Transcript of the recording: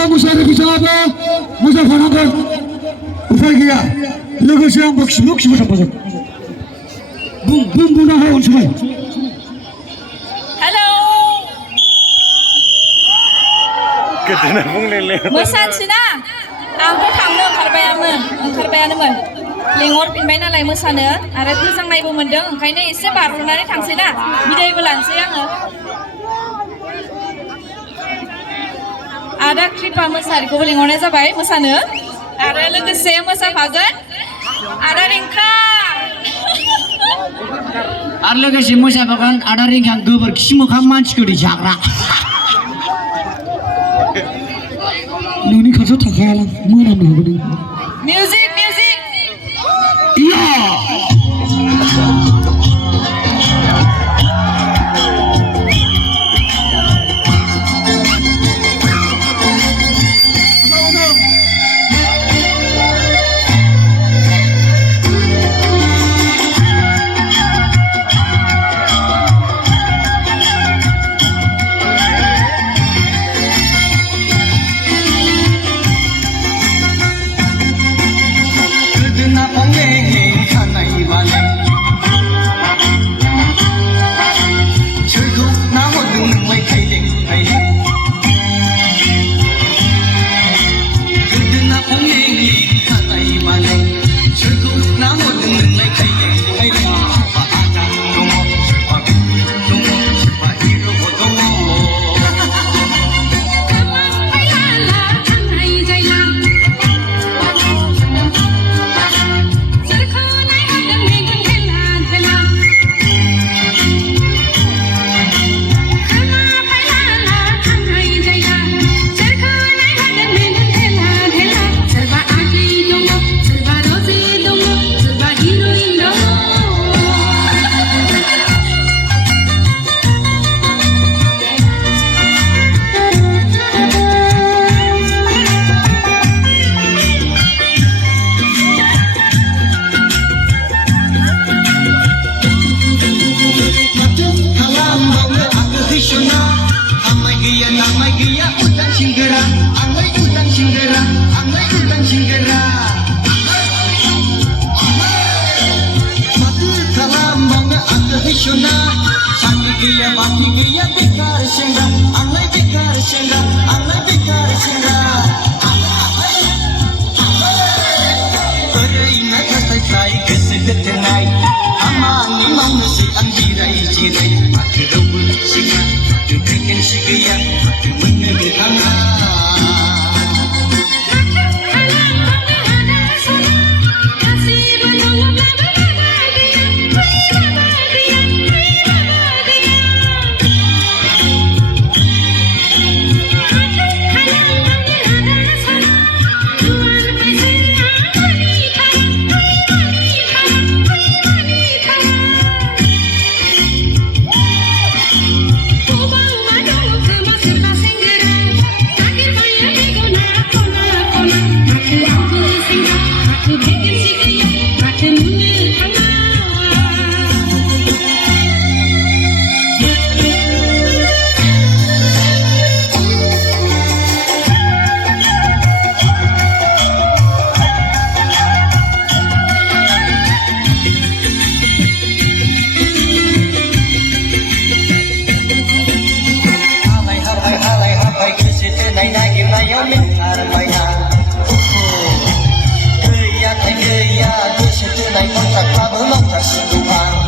मोसानांगौ मोसानो फैसाबो मोसाफानांगोन उफाय गैया लोगोसे आंबो खिबु थांफागोन बुंना हो अनसुमै हेलौ गोदोना बुंलेले मोसानोसैना आंथ' थांनो ओंखारबायानोमोन लेंहरफिनबाय नालाय मोसानो आरो गोजांनायबो मोन्दों ओंखायनो एसे बारहरनानै थांसैना बिदायबो लानोसै आङो आदा कृपा मोसाहारिखौबो लेंहरनाय जाबाय मोसानो आरो लोगोसे मोसाफागोन आदा रिंखा आरो लोगोसे मोसाफागोन आदा रिंखा गोबोरखि मोखां मानसिखौ जाग्रा नोंनि खाथियाव थाखायालां मोनामनो हागौ music gaya gaya gaya, gaya, gaya, gaya, gaya, gaya, gaya, gaya, gaya,